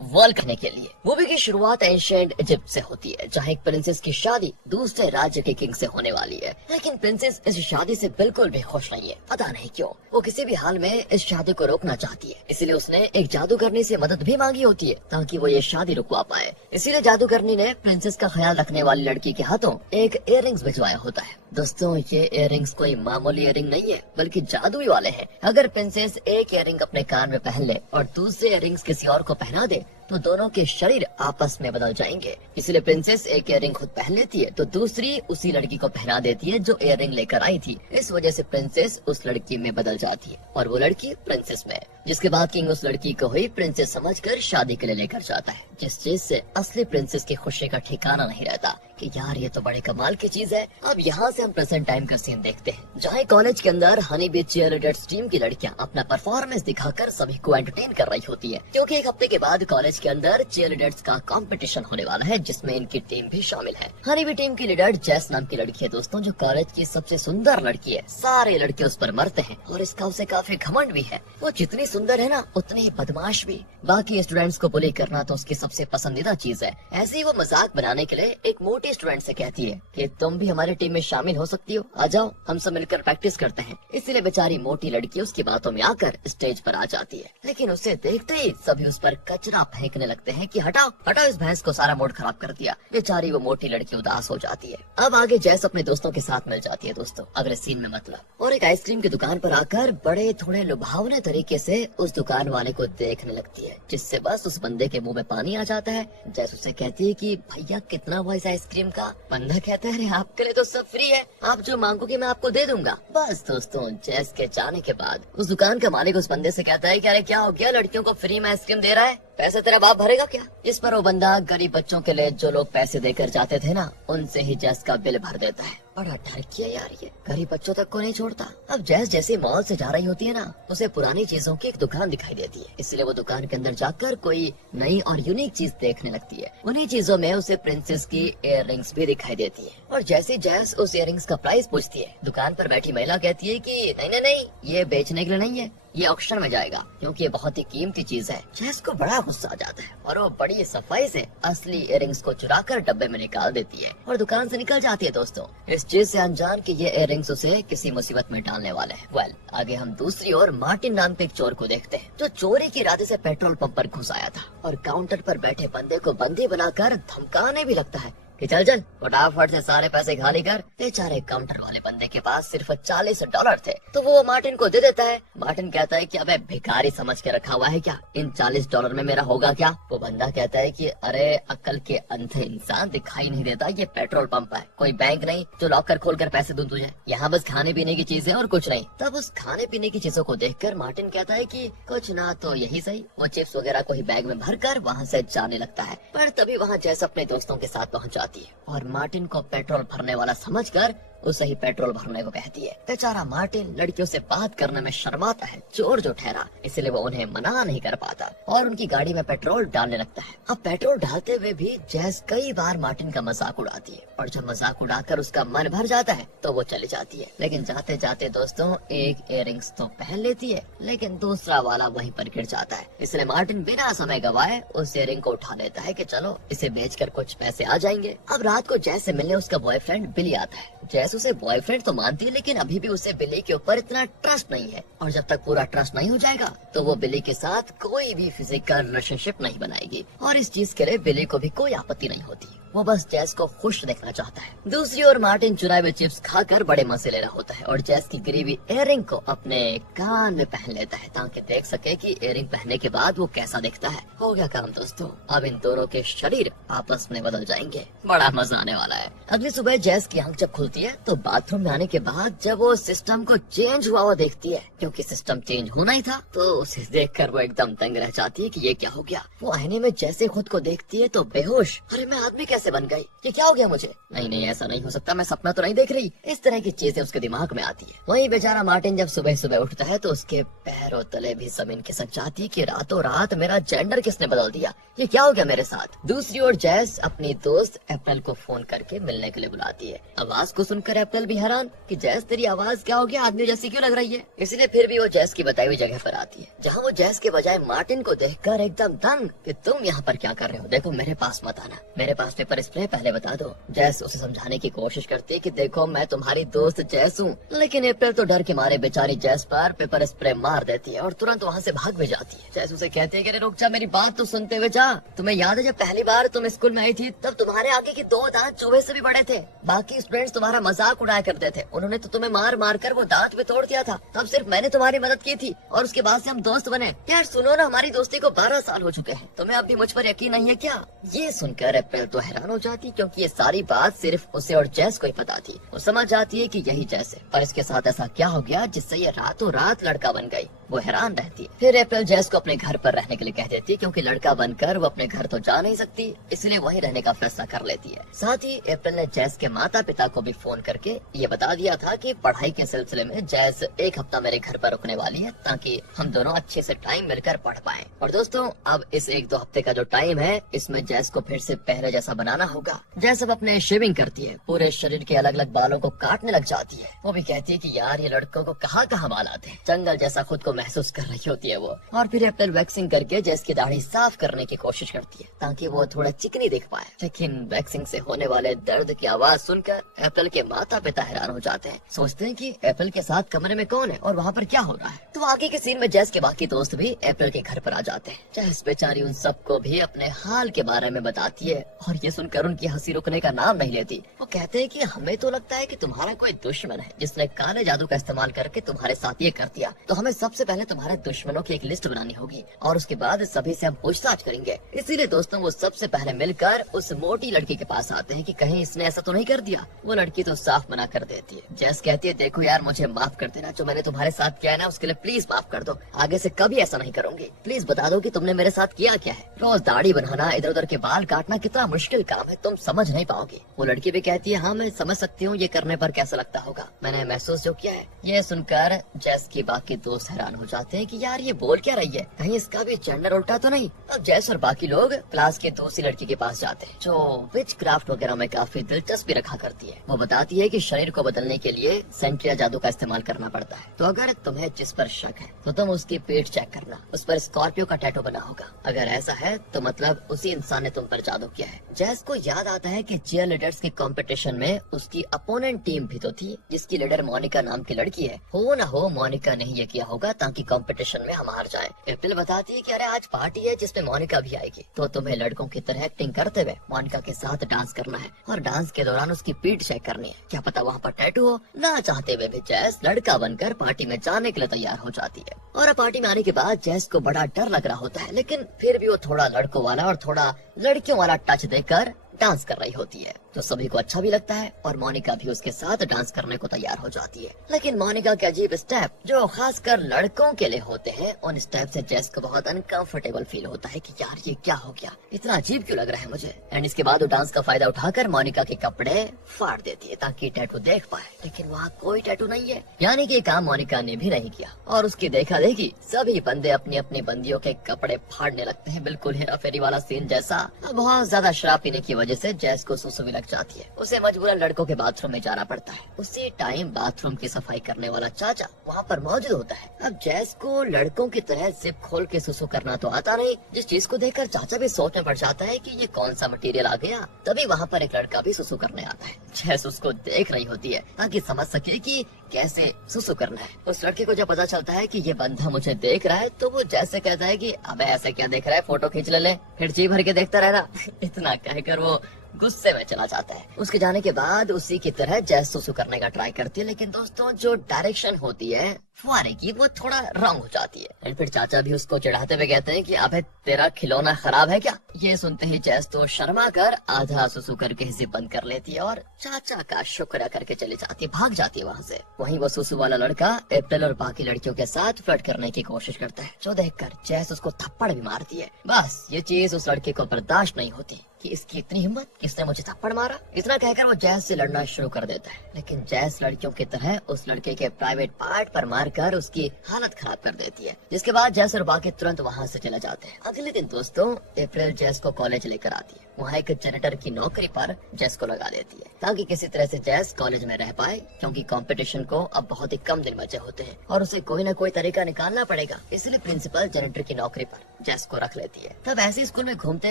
World करने के लिए। मूवी की शुरुआत एंशिएंट इजिप्ट से होती है, जहाँ एक प्रिंसेस की शादी दूसरे राज्य के किंग से होने वाली है। लेकिन प्रिंसेस इस शादी से बिल्कुल भी खुश नहीं है, पता नहीं क्यों। वो किसी भी हाल में इस शादी को रोकना चाहती है, इसीलिए उसने एक जादूगरनी से मदद भी मांगी होती है ताकि वो ये शादी रुकवा पाए। इसीलिए जादूगरनी ने प्रिंसेस का ख्याल रखने वाली लड़की के हाथों एक इयररिंग्स भिजवाया होता है। दोस्तों, ये इयररिंग्स कोई मामूली इयररिंग नहीं है, बल्कि जादुई वाले हैं। अगर प्रिंसेस एक इयररिंग अपने कान में पहन ले और दूसरे इयररिंग्स किसी और को पहना दे तो दोनों के शरीर आपस में बदल जाएंगे। इसलिए प्रिंसेस एक इयररिंग खुद पहन लेती है तो दूसरी उसी लड़की को पहना देती है जो इयररिंग लेकर आई थी। इस वजह से प्रिंसेस उस लड़की में बदल जाती है और वो लड़की प्रिंसेस में। जिसके बाद किंग उस लड़की को ही प्रिंसेस समझकर शादी के लिए लेकर जाता है, जिस चीज से असली प्रिंसेस की खुशी का ठिकाना नहीं रहता कि यार ये तो बड़े कमाल की चीज है। अब यहाँ से हम प्रेजेंट टाइम का सीन देखते हैं, जहाँ कॉलेज के अंदर हनी बीच चीयरलीडर्स टीम की लड़कियां अपना परफॉर्मेंस दिखाकर सभी को एंटरटेन कर रही होती है, क्योंकि एक हफ्ते के बाद कॉलेज के अंदर चीयरलीडर्स का कंपटीशन होने वाला है, जिसमें इनकी टीम भी शामिल है। हनी बी टीम की लीडर जेस नाम की लड़की है दोस्तों, जो कॉलेज की सबसे सुंदर लड़की है। सारे लड़के उस पर मरते हैं और इसका उसे काफी घमंड भी है। वो जितनी सुंदर है ना, उतनी ही बदमाश भी। बाकी स्टूडेंट्स को बुली करना तो उसकी सबसे पसंदीदा चीज है। ऐसे ही वो मजाक बनाने के लिए एक मोटी स्टूडेंट से कहती है कि तुम भी हमारी टीम में शामिल हो सकती हो, आ जाओ हम सब मिलकर प्रैक्टिस करते हैं। इसीलिए बेचारी मोटी लड़की उसकी बातों में आकर स्टेज पर आ जाती है, लेकिन उसे देखते ही सभी उस पर कचरा फेंकने लगते हैं कि हटाओ हटाओ, इस भैंस को सारा मूड खराब कर दिया। बेचारी वो मोटी लड़की उदास हो जाती है। अब आगे जैस अपने दोस्तों के साथ मिल जाती है दोस्तों, अगले सीन में मतलब, और एक आइसक्रीम की दुकान पर आकर बड़े थोड़े लुभावने तरीके से उस दुकान वाले को देखने लगती है, जिससे बस उस बंदे के मुंह में पानी आ जाता है। जैस उसे कहती है कि भैया कितना हुआ इस आइसक्रीम का? बंदा कहता है अरे आपके लिए तो सब फ्री है, आप जो मांगोगे मैं आपको दे दूंगा। बस दोस्तों, जैस के जाने के बाद उस दुकान का मालिक उस बंदे से कहता है कि अरे क्या हो गया, लड़कियों को फ्री में आइसक्रीम दे रहा है, पैसे तेरा बाप भरेगा क्या? इस पर वो बंदा गरीब बच्चों के लिए जो लोग पैसे देकर जाते थे ना, उनसे ही जैस का बिल भर देता है। बड़ा डर किया यार, ये गरीब बच्चों तक को नहीं छोड़ता। अब जैस जैसे मॉल से जा रही होती है ना, उसे पुरानी चीजों की एक दुकान दिखाई देती है, इसलिए वो दुकान के अंदर जाकर कोई नई और यूनिक चीज देखने लगती है। उन्हीं चीजों में उसे प्रिंसेस की इयररिंग्स भी दिखाई देती है, और जैसे जैस उस इयररिंग्स का प्राइस पूछती है, दुकान पर बैठी महिला कहती है कि नहीं नहीं नहीं, ये बेचने के लिए नहीं है, ये ऑक्शन में जाएगा, क्योंकि ये बहुत ही कीमती चीज है। जैस को बड़ा गुस्सा आ जाता है और वो बड़ी सफाई से असली इयररिंग्स को चुराकर डब्बे में निकाल देती है और दुकान से निकल जाती है दोस्तों, इस चीज से अनजान कि ये इयररिंग्स उसे किसी मुसीबत में डालने वाले हैं। आगे हम दूसरी ओर मार्टिन नाम के एक चोर को देखते हैं, जो चोरी के इरादे से पेट्रोल पंप पर घुस आया था और काउंटर पर बैठे बंदे को बंदी बनाकर धमकाने भी लगता है कि चल चल फटाफट से सारे पैसे खाली कर। बेचारे काउंटर वाले बंदे के पास सिर्फ $40 थे, तो वो मार्टिन को दे देता है। मार्टिन कहता है कि अबे भिखारी समझ के रखा हुआ है क्या, इन $40 में मेरा होगा क्या? वो बंदा कहता है कि अरे अक्ल के अंधे इंसान, दिखाई नहीं देता ये पेट्रोल पंप है, कोई बैंक नहीं जो लॉकर खोल कर पैसे दूं तुझे, यहाँ बस खाने पीने की चीजें और कुछ नहीं। तब उस खाने पीने की चीजों को देखकर मार्टिन कहता है कि कुछ ना तो यही सही। वो चिप्स वगैरह को ही बैग में भर कर वहाँ से जाने लगता है, पर तभी वहाँ जैस अपने दोस्तों के साथ पहुँच जाती है और मार्टिन को पेट्रोल भरने वाला समझकर उसे ही पेट्रोल भरने को कहती है। बेचारा मार्टिन लड़कियों से बात करने में शर्माता है, चोर जो ठहरा, इसलिए वो उन्हें मना नहीं कर पाता और उनकी गाड़ी में पेट्रोल डालने लगता है। अब पेट्रोल डालते हुए भी जैस कई बार मार्टिन का मजाक उड़ाती है, और जब मजाक उड़ाकर उसका मन भर जाता है तो वो चली जाती है। लेकिन जाते जाते दोस्तों एक इयररिंग्स तो पहन लेती है, लेकिन दूसरा वाला वहीं पर गिर जाता है। इसलिए मार्टिन बिना समय गवाए उस इयररिंग को उठा लेता है कि चलो इसे बेचकर कुछ पैसे आ जाएंगे। अब रात को जैस से मिलने उसका बॉयफ्रेंड बिली आता है। जैस उसे बॉयफ्रेंड तो मानती है, लेकिन अभी भी उसे बिली के ऊपर इतना ट्रस्ट नहीं है, और जब तक पूरा ट्रस्ट नहीं हो जाएगा तो वो बिली के साथ कोई भी फिजिकल रिलेशनशिप नहीं बनाएगी, और इस चीज के लिए बिली को भी कोई आपत्ति नहीं होती। वो बस जैस को खुश देखना चाहता है। दूसरी ओर मार्टिन चुराए हुए चिप्स खाकर बड़े मजे ले रहा होता है और जैस की गरीबी इयररिंग को अपने कान में पहन लेता है ताकि देख सके कि इयररिंग पहनने के बाद वो कैसा दिखता है। हो गया काम दोस्तों, अब इन दोनों के शरीर आपस में बदल जाएंगे, बड़ा मजा आने वाला है। अगली सुबह जैस की आंख जब खुलती है तो बाथरूम में आने के बाद जब वो सिस्टम को चेंज हुआ देखती है, क्योंकि सिस्टम चेंज होना ही था, तो उसे देखकर वो एकदम दंग रह जाती है कि ये क्या हो गया। वो आईने में जैसे खुद को देखती है तो बेहोश, अरे मैं आदमी कैसे कैसे बन गई? ये क्या हो गया मुझे? नहीं नहीं, ऐसा नहीं हो सकता, मैं सपना तो नहीं देख रही। इस तरह की चीजें उसके दिमाग में आती है। वहीं बेचारा मार्टिन जब सुबह सुबह उठता है तो उसके पैरों तले भी जमीन खिसक जाती है कि रातों रात मेरा जेंडर किसने बदल दिया, ये क्या हो गया मेरे साथ। दूसरी ओर जैस अपनी दोस्त अप्रैल को फोन करके मिलने के लिए बुलाती है। आवाज को सुनकर अप्रैल भी हैरान कि जैस तेरी आवाज क्या हो गया, आदमी जैसी क्यों लग रही है। इसलिए फिर भी वो जैस की बताई हुई जगह पर आती है, जहाँ वो जैस के बजाय मार्टिन को देखकर एकदम दंग कि तुम यहाँ पर क्या कर रहे हो, देखो मेरे पास मत आना, मेरे पास पेपर स्प्रे पहले बता दो। जैस उसे समझाने की कोशिश करती है कि देखो मैं तुम्हारी दोस्त जैस हूँ, लेकिन अप्रैल तो डर के मारे बेचारी जैस पर पेपर स्प्रे मार देती है और तुरंत वहाँ से भाग भी जाती है। जैस उसे कहती है कि अरे रुक जा, मेरी बात तो सुनते हुए जा। तुम्हें याद है जब पहली बार तुम स्कूल में आई थी तब तुम्हारे आगे के 2 दांत चूहे से भी बड़े थे, बाकी स्टूडेंट्स तुम्हारा मजाक उड़ाया करते थे, उन्होंने तो तुम्हें मार मार कर वो दांत भी तोड़ दिया था, तब सिर्फ मैंने तुम्हारी मदद की थी और उसके बाद से हम दोस्त बने। यार सुनो ना, हमारी दोस्ती को 12 साल हो चुके हैं, तुम्हें अब भी मुझ पर यकीन नहीं है क्या? ये सुनकर अप्रैल तो हैरान हो जाती क्योंकि ये सारी बात सिर्फ उसे और जैस को ही पता थी। वो समझ जाती है कि यही जैस है, पर इसके साथ ऐसा क्या हो गया जिससे ये रातों रात लड़का बन गई। वो हैरान रहती है। फिर अप्रैल जैस को अपने घर पर रहने के लिए कह देती है क्योंकि लड़का बनकर वो अपने घर तो जा नहीं सकती, इसलिए वहीं रहने का फैसला कर लेती है। साथ ही अप्रैल ने जैस के माता पिता को भी फोन करके ये बता दिया था कि पढ़ाई के सिलसिले में जैस 1 हफ्ता मेरे घर पर रुकने वाली है ताकि हम दोनों अच्छे से टाइम मिलकर पढ़ पाएं। और दोस्तों अब इस 1-2 हफ्ते का जो टाइम है इसमें जैस को फिर से पहले जैसा बनाना होगा। जैस अब अपने शेविंग करती है, पूरे शरीर के अलग अलग बालों को काटने लग जाती है। वो भी कहती है कि यार ये लड़कों को कहाँ कहाँ बाल आते हैं, जंगल जैसा खुद को महसूस कर रही होती है वो। और फिर अप्रैल वैक्सिंग करके जैस की दाढ़ी साफ करने की कोशिश करती है ताकि वो थोड़ा चिकनी दिख पाए, लेकिन वैक्सिंग से होने वाले दर्द की आवाज सुनकर अप्रैल के माता पिता हैरान हो जाते हैं। सोचते हैं कि अप्रैल के साथ कमरे में कौन है और वहाँ पर क्या हो रहा है। तो आगे के सीन में जैस के बाकी दोस्त भी अप्रैल के घर पर आ जाते हैं। जैस बेचारी उन सबको भी अपने हाल के बारे में बताती है और ये सुनकर उनकी हंसी रुकने का नाम नहीं लेती। वो कहते हैं कि हमें तो लगता है कि तुम्हारा कोई दुश्मन है जिसने काले जादू का इस्तेमाल करके तुम्हारे साथ ये कर दिया, तो हमें सबसे पहले तुम्हारे दुश्मनों की एक लिस्ट बनानी होगी और उसके बाद सभी से हम पूछताछ करेंगे। इसीलिए दोस्तों वो सबसे पहले मिलकर उस मोटी लड़की के पास आते हैं कि कहीं इसने ऐसा तो नहीं कर दिया। वो लड़की तो साफ मना कर देती है। जैस कहती है देखो यार मुझे माफ कर देना, जो मैंने तुम्हारे साथ किया है ना उसके लिए प्लीज माफ कर दो, आगे से कभी ऐसा नहीं करूंगी, प्लीज बता दो कि तुमने मेरे साथ किया क्या है। रोज दाढ़ी बनाना, इधर उधर के बाल काटना कितना मुश्किल काम है, तुम समझ नहीं पाओगी। वो लड़की भी कहती है हाँ मैं समझ सकती हूँ ये करने पर कैसा लगता होगा, मैंने महसूस जो किया है। ये सुनकर जैस के बाकी दोस्त हैरान हो जाते हैं कि यार ये बोल क्या रही है, कहीं इसका भी जेंडर उल्टा तो नहीं। अब जैस और बाकी लोग क्लास के दूसरी लड़की के पास जाते हैं जो विच क्राफ्ट वगैरह में काफी दिलचस्पी रखा करती है। वो बताती है कि शरीर को बदलने के लिए सेंट्रिया जादू का इस्तेमाल करना पड़ता है, तो अगर तुम्हें जिस पर शक है तो तुम उसकी पीठ चेक करना, उस पर स्कॉर्पियो का टैटू बना होगा, अगर ऐसा है तो मतलब उसी इंसान ने तुम पर जादू किया है। जैस को याद आता है कि चीयर लीडर्स के कंपटीशन में उसकी अपोनेंट टीम भी तो थी जिसकी लीडर मोनिका नाम की लड़की है। हो न हो मोनिका ने ये किया होगा ताकि कंपटीशन में हम हार जाए। अप्रैल बताती है कि अरे आज पार्टी है जिसमें मोनिका भी आएगी, तो तुम्हें लड़कों की तरह एक्टिंग करते हुए मोनिका के साथ डांस करना है और डांस के दौरान उसकी पीठ चेक करनी है, क्या पता वहाँ पर टैटू हो। ना चाहते हुए भी जैस लड़का बनकर पार्टी में जाने के लिए तैयार हो जाती है। और पार्टी में आने के बाद जैस को बड़ा डर लग रहा होता है, लेकिन फिर भी वो थोड़ा लड़कों वाला और थोड़ा लड़कियों वाला टच देकर डांस कर रही होती है, तो सभी को अच्छा भी लगता है और मोनिका भी उसके साथ डांस करने को तैयार हो जाती है। लेकिन मोनिका के अजीब स्टेप जो खासकर लड़कों के लिए होते हैं, उन स्टेप से जैस को बहुत अनकंफर्टेबल फील होता है कि यार ये क्या हो गया, इतना अजीब क्यों लग रहा है मुझे। एंड इसके बाद वो डांस का फायदा उठाकर मोनिका के कपड़े फाड़ देती है ताकि टैटू देख पाए, लेकिन वहाँ कोई टैटू नहीं है, यानी कि काम मोनिका ने भी नहीं किया। और उसकी देखा देखी सभी बंदे अपनी अपनी बंदियों के कपड़े फाड़ने लगते हैं, बिल्कुल हेरा फेरी वाला सीन जैसा। बहुत ज्यादा शराब पीने की वजह से जैस को सुसु भी लग जाती है, उसे मजबूरन लड़कों के बाथरूम में जाना पड़ता है। उसी टाइम बाथरूम की सफाई करने वाला चाचा वहाँ पर मौजूद होता है। अब जैस को लड़कों की तरह जिप खोल के सुसु करना तो आता नहीं, जिस चीज को देखकर चाचा भी सोच में पड़ जाता है कि ये कौन सा मटेरियल आ गया। तभी वहाँ पर एक लड़का भी सुसु करने आता है। जैस उसको देख रही होती है ताकि समझ सके कि कैसे सुसु करना है। उस लड़के को जब पता चलता है कि ये बंदा मुझे देख रहा है तो वो जैसे कहता है कि अबे ऐसे क्या देख रहा है, फोटो खींच ले फिर जी भर के देखता रहना। इतना कहकर वो गुस्से में चला जाता है। उसके जाने के बाद उसी की तरह जैस सुसु करने का ट्राई करती है, लेकिन दोस्तों जो डायरेक्शन होती है फुहारे की वो थोड़ा रॉन्ग हो जाती है। एंड फिर चाचा भी उसको चिढ़ाते हुए कहते हैं कि अबे तेरा खिलौना खराब है क्या। ये सुनते ही जैस तो शर्मा कर आधा सुसु करके जिप बंद कर लेती है और चाचा का शुक्र करके चली जाती है, भाग जाती है वहाँ से। वहीं वो सुसु वाला लड़का अप्रैल और बाकी लड़कियों के साथ फ्लर्ट करने की कोशिश करता है, जो देखकर जैस उसको थप्पड़ भी मारती है। बस ये चीज उस लड़के को बर्दाश्त नहीं होती कि इसकी इतनी हिम्मत, किसने मुझे थप्पड़ मारा। इतना कहकर वो जैस से लड़ना शुरू कर देता है, लेकिन जैस लड़कियों की तरह उस लड़के के प्राइवेट पार्ट पर मारकर उसकी हालत खराब कर देती है, जिसके बाद जैस और बाकी तुरंत वहाँ से चले जाते हैं। अगले दिन दोस्तों अप्रैल जैस को कॉलेज लेकर आती है। वहाँ एक जेनेटर की नौकरी पर जैस को लगा देती है ताकि किसी तरह से जैस कॉलेज में रह पाए, क्योंकि कंपटीशन को अब बहुत ही कम दिन बचे होते हैं और उसे कोई न कोई तरीका निकालना पड़ेगा। इसलिए प्रिंसिपल जेनेटर की नौकरी पर जैस को रख लेती है। तब ऐसे स्कूल में घूमते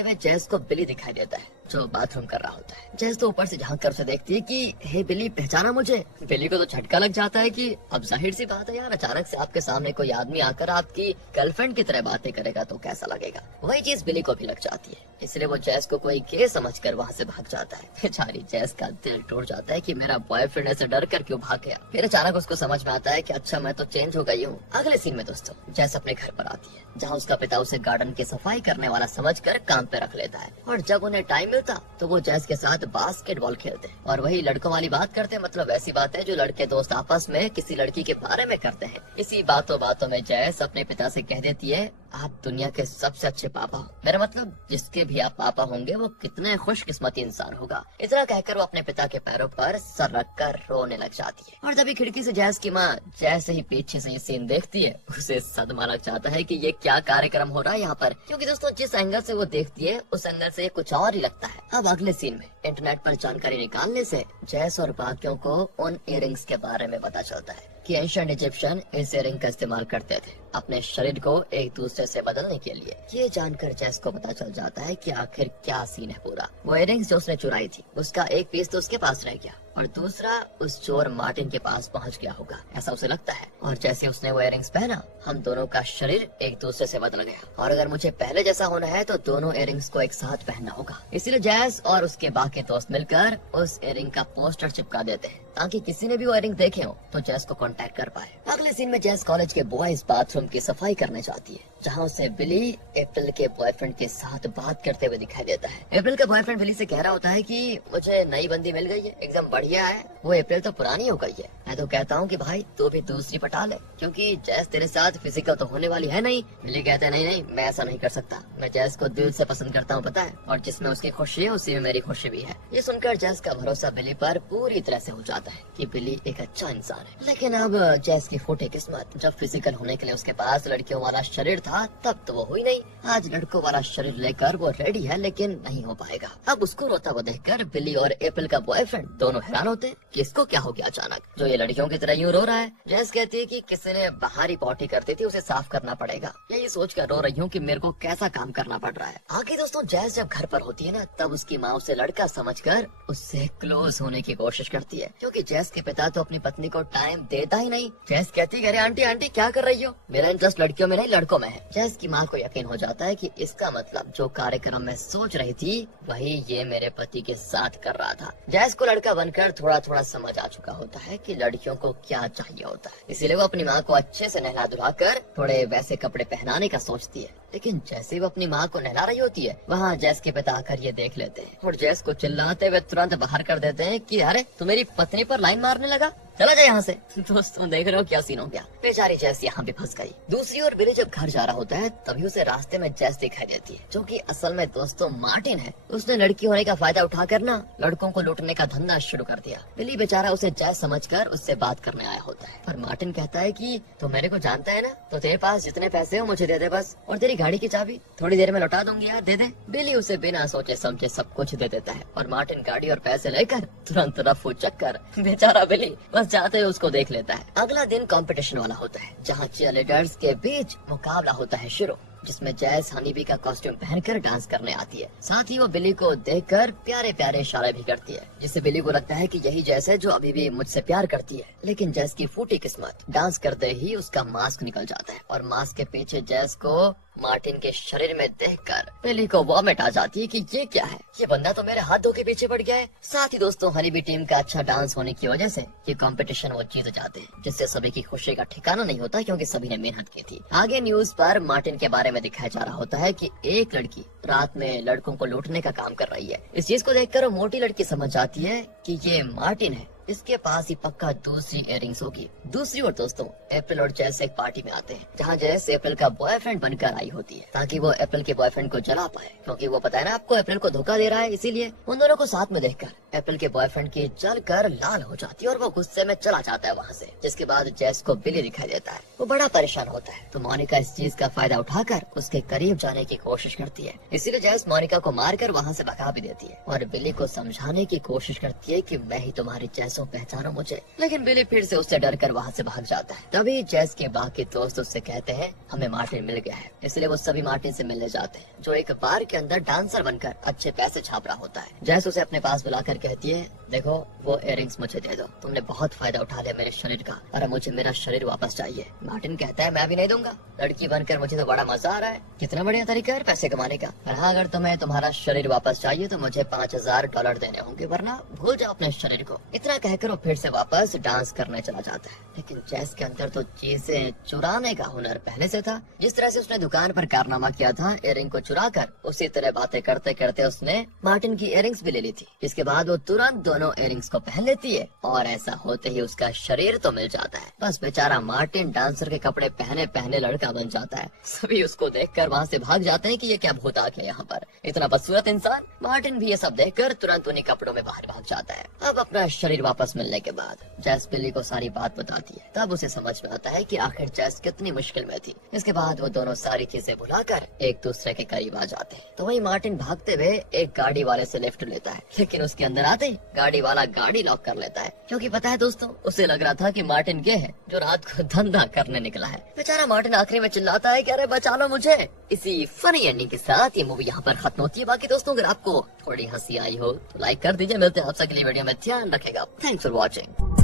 हुए जैस को बिली दिखाई देता है जो बाथरूम कर रहा होता है। जैस तो ऊपर से झांक कर उसे देखती है कि हे बिली, पहचाना मुझे। बिली को तो झटका लग जाता है कि अब जाहिर सी बात है यार, अचानक से आपके सामने कोई आदमी आकर आपकी गर्लफ्रेंड की तरह बातें करेगा तो कैसा लगेगा। वही चीज बिली को भी लग जाती है, इसलिए वो जैस को कोई केस समझकर वहाँ से भाग जाता है। बेचारी जैस का दिल टूट जाता है कि मेरा बॉयफ्रेंड ऐसे डर कर क्यों भाग गया। फिर अचानक उसको समझ में आता है कि अच्छा मैं तो चेंज हो गई हूँ। अगले सीन में दोस्तों जैस अपने घर पर आती है, जहाँ उसका पिता उसे गार्डन की सफाई करने वाला समझकर काम पे रख लेता है, और जब उन्हें टाइम मिलता तो वो जैस के साथ बास्केटबॉल खेलते हैं। और वही लड़कों वाली बात करते हैं, मतलब ऐसी बात है जो लड़के दोस्त आपस में किसी लड़की के बारे में करते हैं। इसी बातों बातों में जैस अपने पिता से कह देती है, आप दुनिया के सबसे अच्छे पापा हो। मेरा मतलब जिसके भी आप पापा होंगे वो कितने खुशकिस्मती इंसान होगा। इतना कहकर वो अपने पिता के पैरों पर सर रखकर रोने लग जाती है। और जब खिड़की से जैस की माँ जैसे ही पीछे से ये सीन देखती है, उसे सदमा लग जाता है कि ये क्या कार्यक्रम हो रहा है यहाँ पर, क्योंकि दोस्तों जिस एंगल से वो देखती है उस एंगल से कुछ और ही लगता है। अब अगले सीन में इंटरनेट पर जानकारी निकालने से जैस और बाकियों को उन इयरिंग्स के बारे में पता चलता है कि एंशिएंट इजिप्शियन इस इयरिंग का इस्तेमाल करते थे अपने शरीर को एक दूसरे से बदलने के लिए। ये जानकर जैस को पता चल जाता है कि आखिर क्या सीन है पूरा। वो इयरिंग्स जो उसने चुराई थी उसका एक पीस तो उसके पास रह गया और दूसरा उस चोर मार्टिन के पास पहुंच गया होगा, ऐसा उसे लगता है। और जैसे उसने वो इयरिंग्स पहना, हम दोनों का शरीर एक दूसरे से बदल गया, और अगर मुझे पहले जैसा होना है तो दोनों इयरिंग्स को एक साथ पहनना होगा। इसीलिए जैस और उसके बाकी दोस्त मिलकर उस इयरिंग का पोस्टर चिपका देते हैं ताकि किसी ने भी वो इयरिंग देखे हो तो जैस को कांटेक्ट कर पाए। अगले सीन में जैस कॉलेज के बॉयज बाथरूम की सफाई करने जाती है, जहाँ उसे बिली अप्रैल के बॉयफ्रेंड के साथ बात करते हुए दिखाई देता है। अप्रैल का बॉयफ्रेंड बिली से कह रहा होता है कि मुझे नई बंदी मिल गई है, एकदम बढ़िया है। वो अप्रैल तो पुरानी हो गई है। मैं तो कहता हूँ कि भाई तू भी दूसरी पटा ले, क्योंकि जैस तेरे साथ फिजिकल तो होने वाली है नहीं। बिली कहते नहीं नहीं, मैं ऐसा नहीं कर सकता, मैं जैस को दिल से पसंद करता हूँ पता है, और जिसमें उसकी खुशी है उसी में मेरी खुशी भी है। ये सुनकर जैस का भरोसा बिली पर पूरी तरह से हो जाता है कि बिली एक अच्छा इंसान है। लेकिन अब जैस की फूटी किस्मत, जब फिजिकल होने के लिए उसके पास लड़कियों वाला शरीर था तब तो वो हुई नहीं। आज लड़कों वाला शरीर लेकर वो रेडी है लेकिन नहीं हो पाएगा। अब उसको रोता हुआ देखकर बिली और अप्रैल का बॉयफ्रेंड दोनों हैरान होते हैं कि इसको क्या हो गया अचानक, जो ये लड़कियों की तरह यूँ रो रहा है। जैस कहती है कि किसी ने बाहरी पॉटी करती थी, उसे साफ करना पड़ेगा। यही सोचकर रो रही हूँ कि मेरे को कैसा काम करना पड़ रहा है। आगे दोस्तों जैस जब घर पर होती है ना, तब उसकी माँ उसे लड़का समझकर उससे क्लोज होने की कोशिश करती है, क्योंकि जैस के पिता तो अपनी पत्नी को टाइम देता ही नहीं। जैस कहती है, अरे आंटी आंटी क्या कर रही हो, मेरा इंटरेस्ट लड़कियों में नहीं लड़कों में है। जैस की माँ को यकीन हो जाता है कि इसका मतलब जो कार्यक्रम में सोच रही थी वही ये मेरे पति के साथ कर रहा था। जैस को लड़का बनकर थोड़ा थोड़ा समझ आ चुका होता है कि लड़कियों को क्या चाहिए होता है, इसीलिए वो अपनी माँ को अच्छे से नहला धुला कर थोड़े वैसे कपड़े पहनाने का सोचती है। लेकिन जैसे वो अपनी माँ को नहला रही होती है, वहाँ जैस के पिता आकर ये देख लेते हैं और जैस को चिल्लाते हुए तुरंत बाहर कर देते हैं कि अरे तू मेरी पत्नी पर लाइन मारने लगा, चला जाए यहाँ से। दोस्तों देख रहे हो क्या सीन हो गया, बेचारी जैस यहाँ भी फंस गई। दूसरी ओर बिली जब घर जा रहा होता है तभी उसे रास्ते में जैस दिखाई देती है, जो कि असल में दोस्तों मार्टिन है। उसने लड़की होने का फायदा उठाकर ना लड़कों को लूटने का धंधा शुरू कर दिया। बिली बेचारा उसे जैस समझकर उससे बात करने आया होता है, पर मार्टिन कहता है कि तो मेरे को जानता है ना, तो तेरे पास जितने पैसे हो मुझे दे दे बस, और तेरी गाड़ी की चाबी थोड़ी देर में लौटा दूंगी यार, दे दे। बिली उसे बिना सोचे समझे सब कुछ दे देता है और मार्टिन गाड़ी और पैसे लेकर तुरंत रफू चक्कर बेचारा बिली बस जाते हुए उसको देख लेता है। अगला दिन कंपटीशन वाला होता है, जहाँ चीयरलीडर्स के बीच मुकाबला होता है शुरू, जिसमें जैस हनीबी का कॉस्ट्यूम पहनकर डांस करने आती है। साथ ही वो बिली को देखकर प्यारे प्यारे इशारे भी करती है, जिससे बिली को लगता है कि यही जैस है जो अभी भी मुझसे प्यार करती है। लेकिन जैस की फूटी किस्मत, डांस करते ही उसका मास्क निकल जाता है और मास्क के पीछे जैस को मार्टिन के शरीर में देखकर बिली को वॉमिट आ जाती है कि ये क्या है, ये बंदा तो मेरे हाथ धो के पीछे पड़ गया है। साथ ही दोस्तों हनीबी टीम का अच्छा डांस होने की वजह से ये कंपटीशन वो जीत जाते हैं, जिससे सभी की खुशी का ठिकाना नहीं होता, क्योंकि सभी ने मेहनत की थी। आगे न्यूज पर मार्टिन के बारे में दिखाया जा रहा होता है कि एक लड़की रात में लड़कों को लूटने का काम कर रही है। इस चीज को देखकर वो मोटी लड़की समझ जाती है कि ये मार्टिन है इसके पास ही पक्का दूसरी इयरिंग्स होगी। दूसरी ओर दोस्तों, अप्रैल और जैस एक पार्टी में आते हैं जहाँ जैस अप्रैल का बॉयफ्रेंड बनकर आई होती है ताकि वो अप्रैल के बॉयफ्रेंड को जला पाए, क्योंकि वो पता है ना आपको अप्रैल को धोखा दे रहा है। इसीलिए उन दोनों को साथ में देखकर अप्रैल के बॉयफ्रेंड की जल कर लाल हो जाती है और वो गुस्से में चला जाता है वहाँ से। जिसके बाद जैस को बिली दिखाई देता है, वो बड़ा परेशान होता है, तो मोनिका इस चीज का फायदा उठाकर उसके करीब जाने की कोशिश करती है। इसीलिए जैस मोनिका को मारकर वहाँ से भगा भी देती है और बिली को समझाने की कोशिश करती है कि मैं ही तुम्हारी जैस हूँ, पहचानो मुझे। लेकिन बिली फिर से उससे डर कर वहाँ से भाग जाता है। तभी जैस के बाकी दोस्त उससे कहते हैं हमें मार्टिन मिल गया है। इसलिए वो सभी मार्टिन से मिलने जाते हैं, जो एक बार के अंदर डांसर बनकर अच्छे पैसे छाप रहा होता है। जैस उसे अपने पास बुलाकर कहती है देखो वो इयरिंग्स मुझे दे दो, तुमने बहुत फायदा उठा लिया मेरे शरीर का और अब मुझे मेरा शरीर वापस चाहिए। मार्टिन कहता है मैं भी नहीं दूंगा, लड़की बनकर मुझे तो बड़ा मजा आ रहा है, कितना बढ़िया तरीका है पैसे कमाने का। और हाँ, अगर तुम्हें तुम्हारा शरीर वापस चाहिए तो मुझे $5000 देने होंगे, वरना भूल जाओ अपने शरीर को। इतना कहकर वो फिर से वापस डांस करने चला जाता है। लेकिन जैस के अंदर तो चीजें चुराने का हुनर पहले से था। जिस तरह से उसने दुकान पर कारनामा किया था इयरिंग को चुरा कर, उसी तरह बातें करते करते उसने मार्टिन की इयरिंग्स भी ले ली थी। इसके बाद वो तुरंत दोनों इयरिंग्स को पहन लेती है और ऐसा होते ही उसका शरीर तो मिल जाता है। बस बेचारा मार्टिन डांसर के कपड़े पहने पहने लड़का बन जाता है। सभी उसको देखकर वहाँ से भाग जाते हैं कि ये क्या भूत आ गया यहाँ पर, इतना बदसूरत इंसान। मार्टिन भी ये सब देखकर तुरंत उन्हीं कपड़ों में बाहर भाग जाता है। अब अपना शरीर वापस मिलने के बाद जैस बिली को सारी बात बताती है। तब उसे समझ में आता है कि आखिर जैस कितनी मुश्किल में थी। इसके बाद वो दोनों सारी चीजें भुलाकर एक दूसरे के करीब आ जाते हैं। तो वही मार्टिन भागते हुए एक गाड़ी वाले से लिफ्ट लेता है, लेकिन उसके अंदर आते ही गाड़ी वाला गाड़ी लॉक कर लेता है, क्योंकि पता है दोस्तों उसे लग रहा था कि मार्टिन ये है जो रात को धंधा करने निकला है। बेचारा मार्टिन आखिरी में चिल्लाता है कि अरे बचा लो मुझे। इसी फनी एंडिंग के साथ ये मूवी यहाँ पर खत्म होती है। बाकी दोस्तों अगर आपको थोड़ी हंसी आई हो तो लाइक कर दीजिए। मिलते हैं आपसे अगली वीडियो में, ध्यान रखेगा। Thanks for watching.